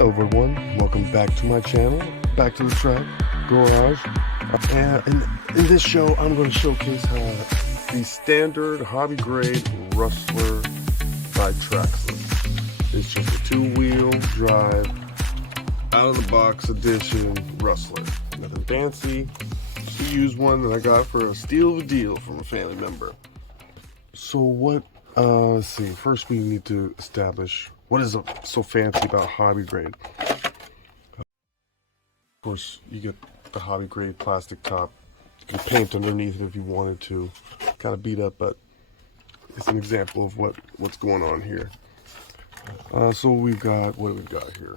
Hello everyone, welcome back to my channel, back to the track garage. And in this show, I'm going to showcase the standard hobby grade Rustler by Traxxas. It's just a two-wheel drive, out of the box edition Rustler. Nothing fancy, just a used one that I got for a steal of a deal from a family member. So let's see, first we need to establish what is so fancy about hobby grade. Of course, you get the hobby grade plastic top. You can paint underneath it if you wanted to. Kind of beat up, but it's an example of what's going on here. So what do we got here?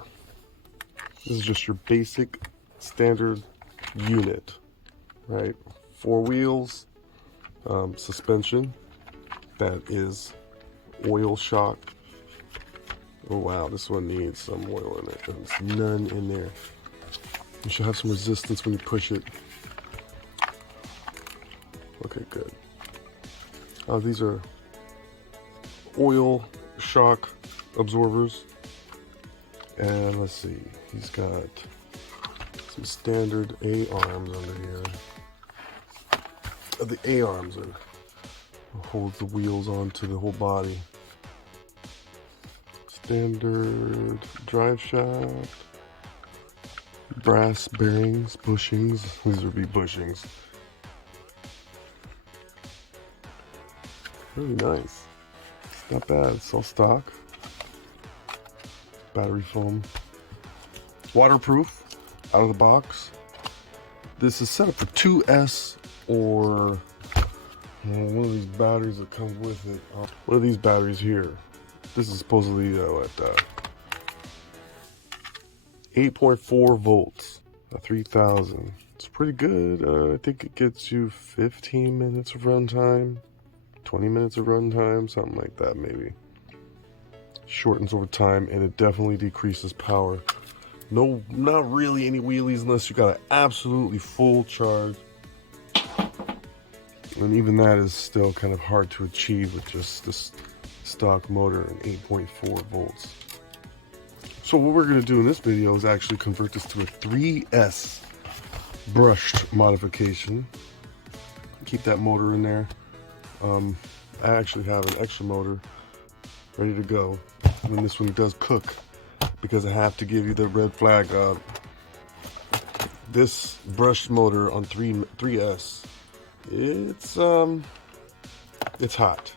This is just your basic standard unit, right? 4 wheels, suspension that is oil shock. Oh wow, this one needs some oil in it. There's none in there. You should have some resistance when you push it. Okay, good. These are oil shock absorbers. And let's see, he's got some standard A-arms under here. The A-arms hold the wheels onto the whole body. Standard drive shaft, brass bearings, bushings. These would be bushings. Really nice. It's not bad. It's all stock. Battery foam. Waterproof. Out of the box. This is set up for 2S or one of these batteries that comes with it. One of these batteries here. This is supposedly 8.4 volts, 3000. It's pretty good. I think it gets you 15 minutes of runtime, 20 minutes of runtime, something like that maybe. Shortens over time, and it definitely decreases power. No, not really any wheelies unless you got an absolutely full charge. And even that is still kind of hard to achieve with just this stock motor and 8.4 volts. So what we're going to do in this video is actually convert this to a 3S brushed modification. Keep that motor in there. I actually have an extra motor ready to go when this one does cook, because I have to give you the red flag. This brushed motor on 3S, it's hot.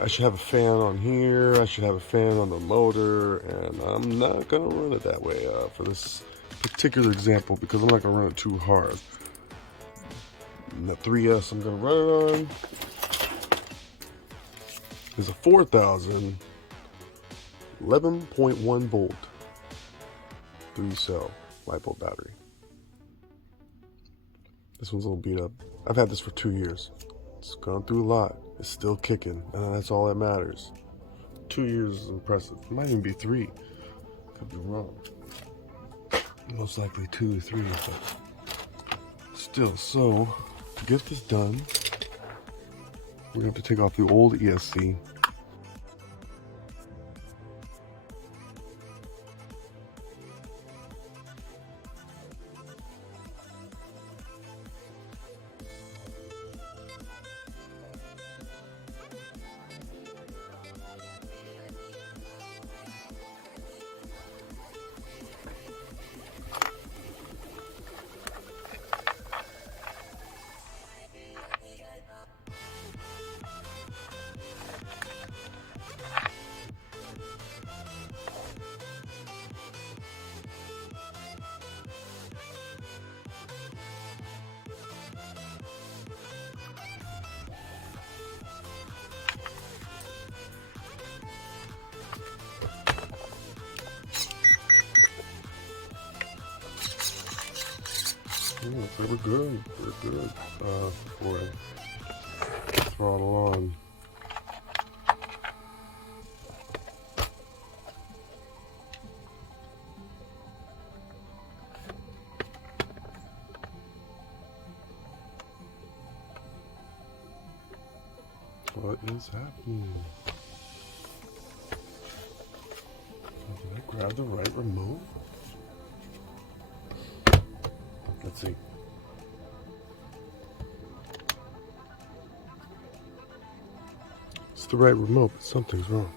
I should have a fan on here, I should have a fan on the motor, and I'm not gonna run it that way for this particular example, because I'm not gonna run it too hard. And the 3S I'm gonna run it on is a 4000 11.1 volt 3-cell Lipo battery. This one's a little beat up. I've had this for 2 years. It's gone through a lot. It's still kicking, and that's all that matters. 2 years is impressive. It might even be 3. Could be wrong. Most likely 2 or 3, but still. So, to get this done, we have to take off the old ESC. We're good. We're good. Boy, throttle on. What is happening? Did I grab the right remote. Let's see. It's the right remote, but something's wrong.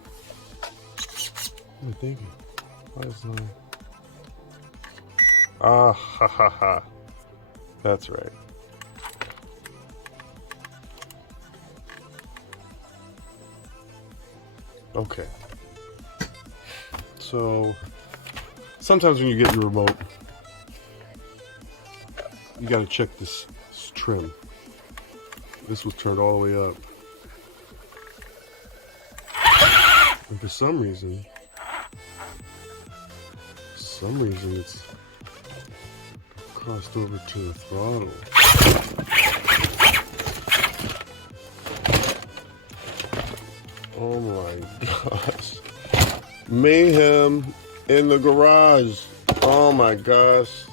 What am I thinking? Why is not? Ah, ha ha ha. That's right. Okay. So, sometimes when you get your remote, you gotta check this trim. This was turned all the way up. And for some reason it's crossed over to the throttle. Oh my gosh. Mayhem in the garage. Oh my gosh.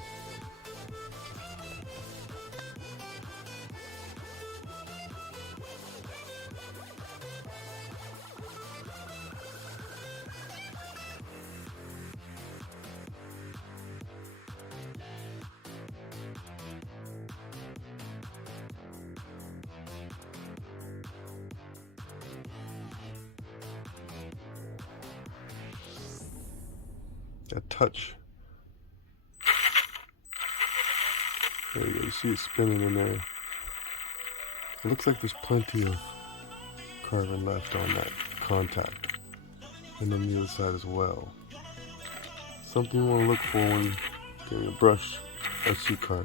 That touch. There you go, you see it spinning in there. It looks like there's plenty of carbon left on that contact. And then the other side as well. Something you want to look for when getting a brush IC car.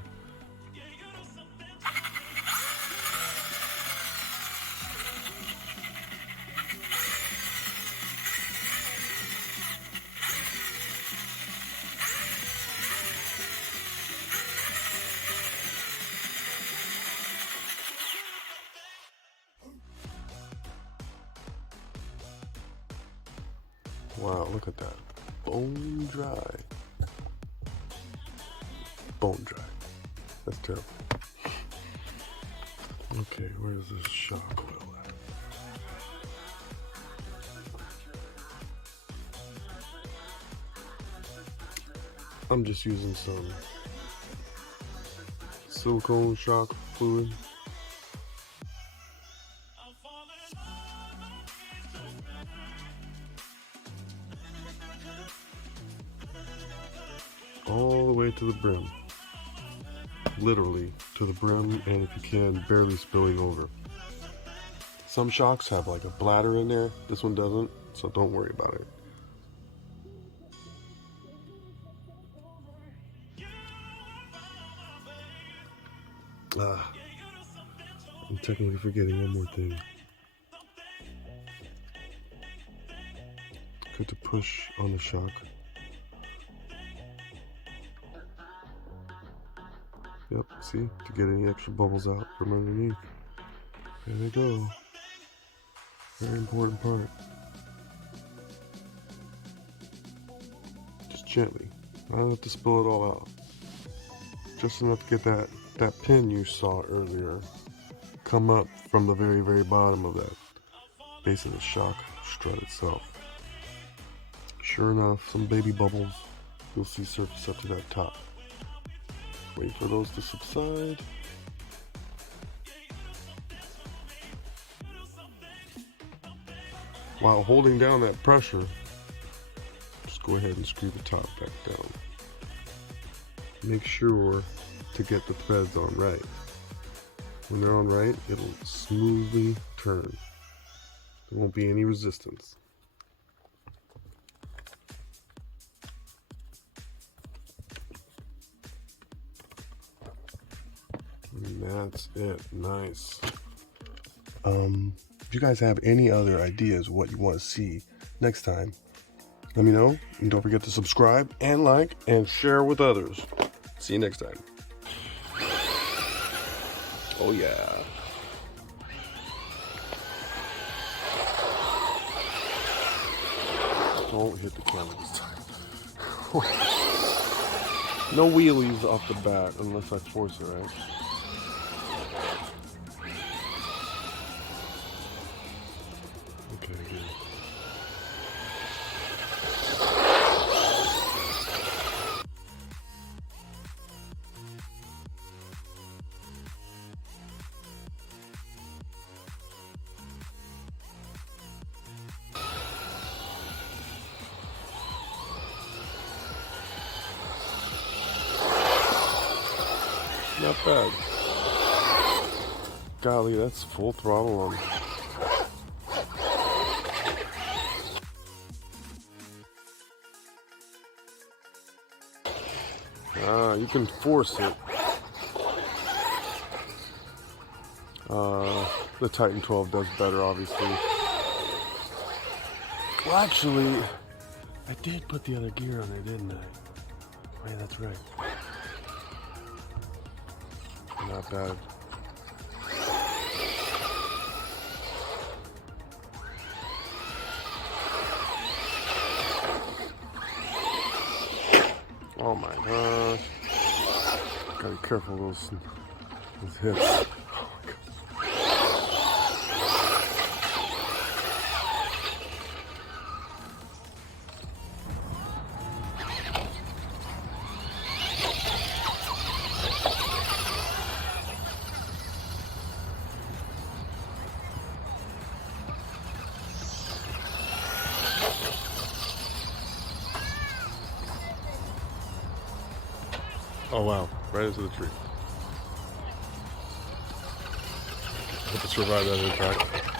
Wow, look at that. Bone dry. Bone dry. That's terrible. Okay, where's this shock oil at? I'm just using some silicone shock fluid. All the way to the brim. Literally to the brim, and if you can, barely spilling over. Some shocks have like a bladder in there. This one doesn't, so don't worry about it. I'm technically forgetting one more thing. Good to push on the shock. Yep, see, to get any extra bubbles out from underneath. There they go. Very important part. Just gently. Not enough to spill it all out. Just enough to get that pin you saw earlier come up from the very, very bottom of that base of the shock strut itself. Sure enough, some baby bubbles you'll see surface up to that top. Wait for those to subside. While holding down that pressure, just go ahead and screw the top back down. Make sure to get the threads on right. When they're on right, it'll smoothly turn. There won't be any resistance. And that's it. Nice. If you guys have any other ideas what you want to see next time, let me know. And don't forget to subscribe and like and share with others. See you next time. Oh yeah. Don't hit the camera this time. No wheelies off the bat unless I force it, right? Okay, good. Not bad. Golly, that's full throttle on. You can force it. The Titan 12 does better, obviously. Well, actually, I did put the other gear on there, didn't I? Oh, yeah, that's right. Not bad. Oh my gosh. Gotta be careful those hits. Oh my God. Oh wow, right into the tree. Hope to survive that impact.